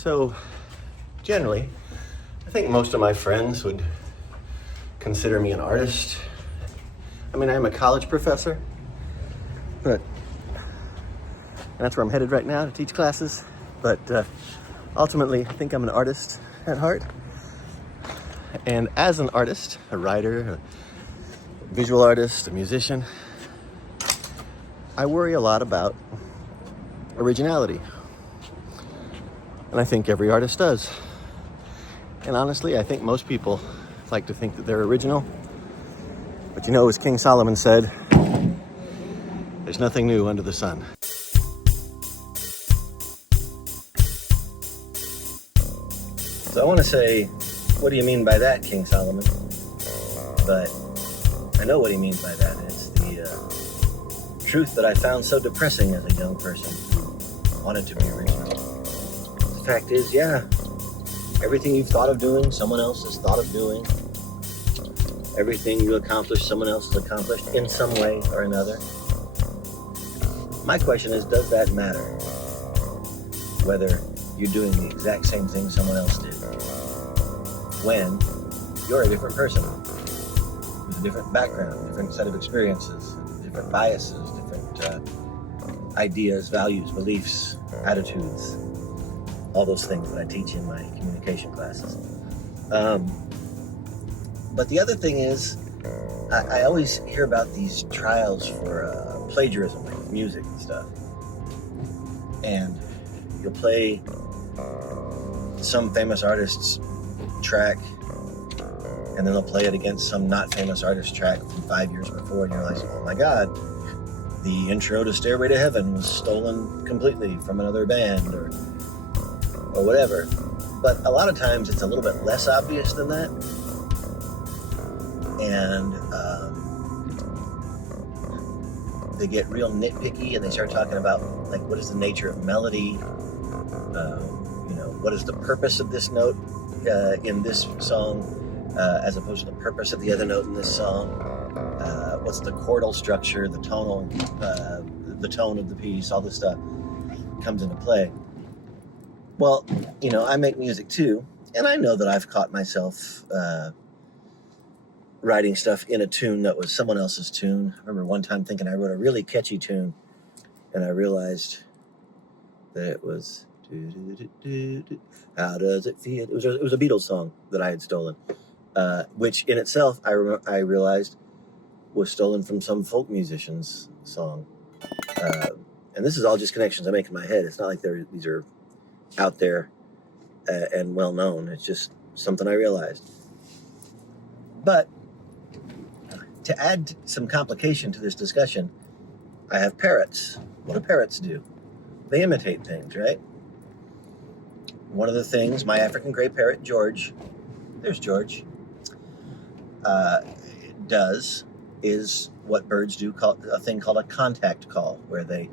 So, generally, I think most of my friends would consider me an artist. I mean, I'm a college professor, but and that's where I'm headed right now to teach classes. But ultimately, I think I'm an artist at heart. And as an artist, a writer, a visual artist, a musician, I worry a lot about originality. And I think every artist does. And honestly, I think most people like to think that they're original. But you know, as King Solomon said, there's nothing new under the sun. So I want to say, what do you mean by that, King Solomon? But I know what he means by that. It's the truth that I found so depressing as a young person who wanted to be original. The fact is, yeah, everything you've thought of doing, someone else has thought of doing. Everything you accomplish, someone else has accomplished in some way or another. My question is, does that matter? Whether you're doing the exact same thing someone else did, when you're a different person with a different background, different set of experiences, different biases, different ideas, values, beliefs, attitudes, all those things that I teach in my communication classes. But the other thing is, I always hear about these trials for plagiarism, like music and stuff. And you'll play some famous artist's track, and then they'll play it against some not famous artist's track from 5 years before, and you're like, oh my God, the intro to Stairway to Heaven was stolen completely from another band, or whatever. But a lot of times it's a little bit less obvious than that. And they get real nitpicky, and they start talking about, like, what is the nature of melody? What is the purpose of this note in this song, as opposed to the purpose of the other note in this song? What's the chordal structure, the tonal, the tone of the piece? All this stuff comes into play. Well, I make music too, and I know that I've caught myself writing stuff in a tune that was someone else's tune. I remember one time thinking I wrote a really catchy tune, and I realized that it was how does it feel? It was a Beatles song that I had stolen, which in itself I realized was stolen from some folk musician's song. And this is all just connections I make in my head. It's not like these are out there and well known. It's just something I realized. But to add some complication to this discussion, I have parrots. What do parrots do? They imitate things, right? One of the things my African gray parrot, George, there's George, does is what birds do, a thing called a contact call, where they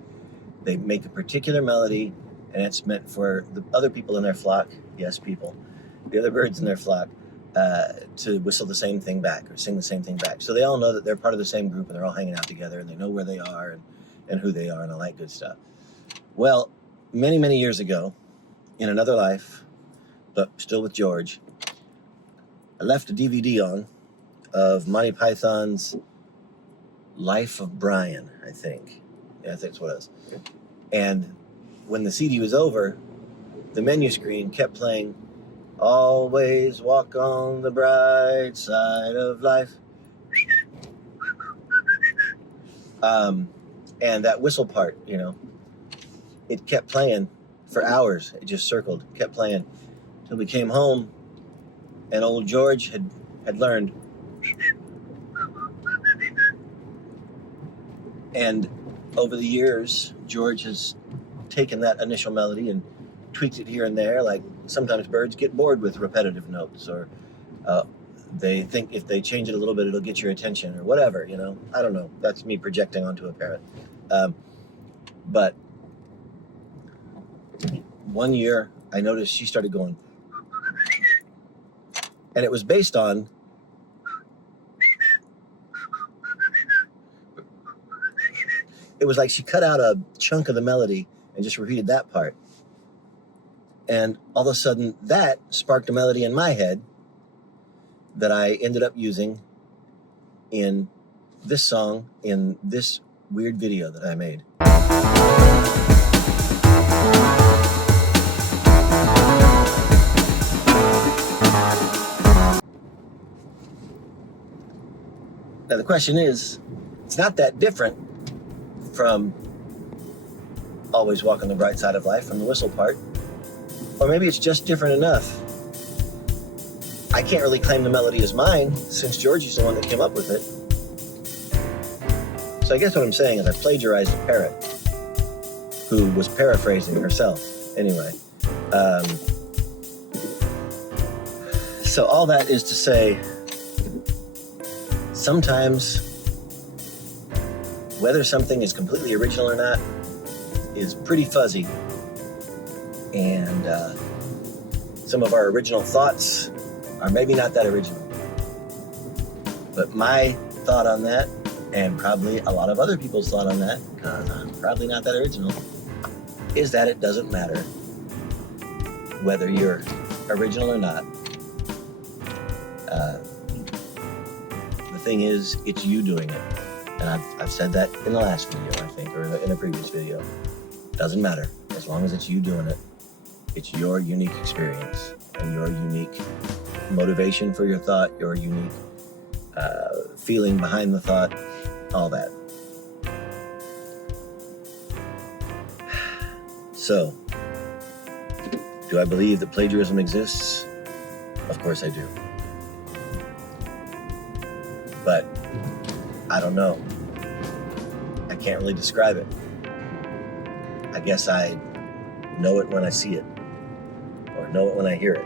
make a particular melody, and it's meant for the other people in their flock, yes, people, the other birds in their flock, to whistle the same thing back or sing the same thing back. So they all know that they're part of the same group, and they're all hanging out together, and they know where they are and who they are and all that good stuff. Well, many, many years ago, in another life, but still with George, I left a DVD on of Monty Python's Life of Brian, I think. Yeah, I think that's what it was. And when the CD was over, the menu screen kept playing, "Always walk on the bright side of life." And that whistle part, it kept playing for hours. It just circled, kept playing, till we came home, and old George had learned. And over the years, George has taken that initial melody and tweaked it here and there. Like, sometimes birds get bored with repetitive notes, or they think if they change it a little bit, it'll get your attention, or whatever, I don't know. That's me projecting onto a parrot. But one year, I noticed she started going, and it was based on it was like she cut out a chunk of the melody and just repeated that part. And all of a sudden, that sparked a melody in my head that I ended up using in this song, in this weird video that I made. Now the question is, it's not that different from Always Walk on the Bright Side of Life, from the whistle part. Or maybe it's just different enough. I can't really claim the melody as mine, since Georgie's the one that came up with it. So I guess what I'm saying is I plagiarized a parrot who was paraphrasing herself. Anyway. So all that is to say, sometimes whether something is completely original or not is pretty fuzzy. And some of our original thoughts are maybe not that original. But my thought on that, and probably a lot of other people's thought on that, because I'm probably not that original, is that it doesn't matter whether you're original or not. The thing is, it's you doing it. And I've said that in the last video, I think, or in a previous video. Doesn't matter. As long as it's you doing it, it's your unique experience and your unique motivation for your thought, your unique feeling behind the thought, all that. So, do I believe that plagiarism exists? Of course I do. But I don't know. I can't really describe it. I guess I know it when I see it, or know it when I hear it.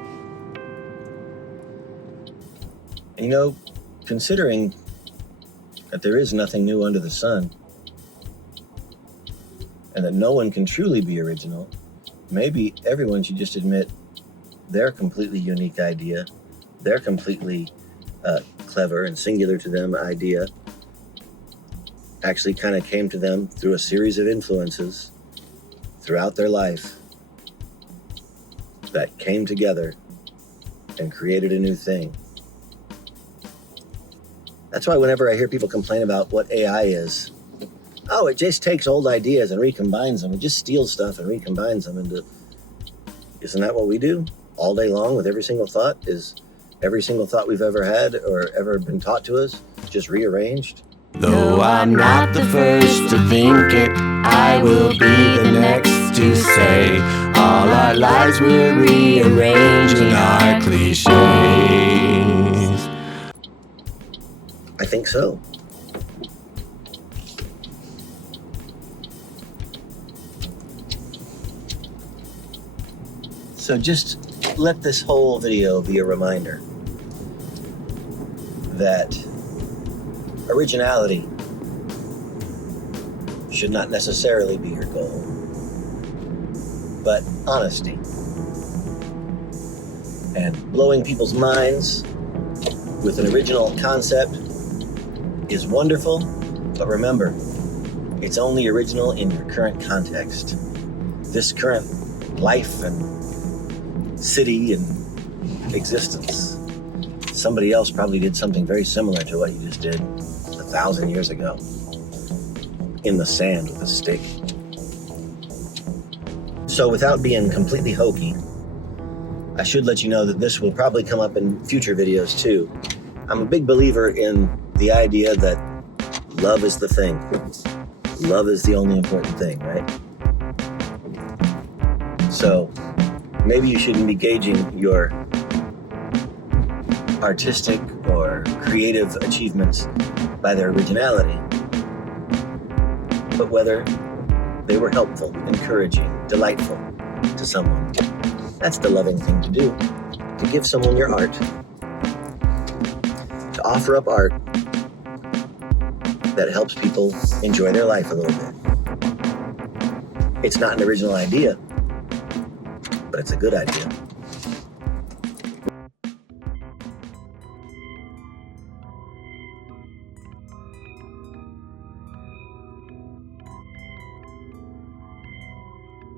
And you know, considering that there is nothing new under the sun, and that no one can truly be original, maybe everyone should just admit their completely unique idea, their completely clever and singular to them idea actually kind of came to them through a series of influences throughout their life that came together and created a new thing. That's why whenever I hear people complain about what AI is, oh, it just takes old ideas and recombines them. It just steals stuff and recombines them into... Isn't that what we do all day long with every single thought? Is every single thought we've ever had or ever been taught to us just rearranged? Though I'm not the first to think it, I will be the next to say all our lives we're rearranging our cliches. I think so. So just let this whole video be a reminder that originality should not necessarily be your goal, but honesty. And blowing people's minds with an original concept is wonderful, but remember, it's only original in your current context. This current life and city and existence. Somebody else probably did something very similar to what you just did 1,000 years ago in the sand with a stick. So without being completely hokey, I should let you know that this will probably come up in future videos too. I'm a big believer in the idea that love is the thing. Love is the only important thing, right? So maybe you shouldn't be gauging your artistic or creative achievements by their originality, but whether they were helpful, encouraging, delightful to someone. That's the loving thing to do, to give someone your art, to offer up art that helps people enjoy their life a little bit. It's not an original idea, but it's a good idea.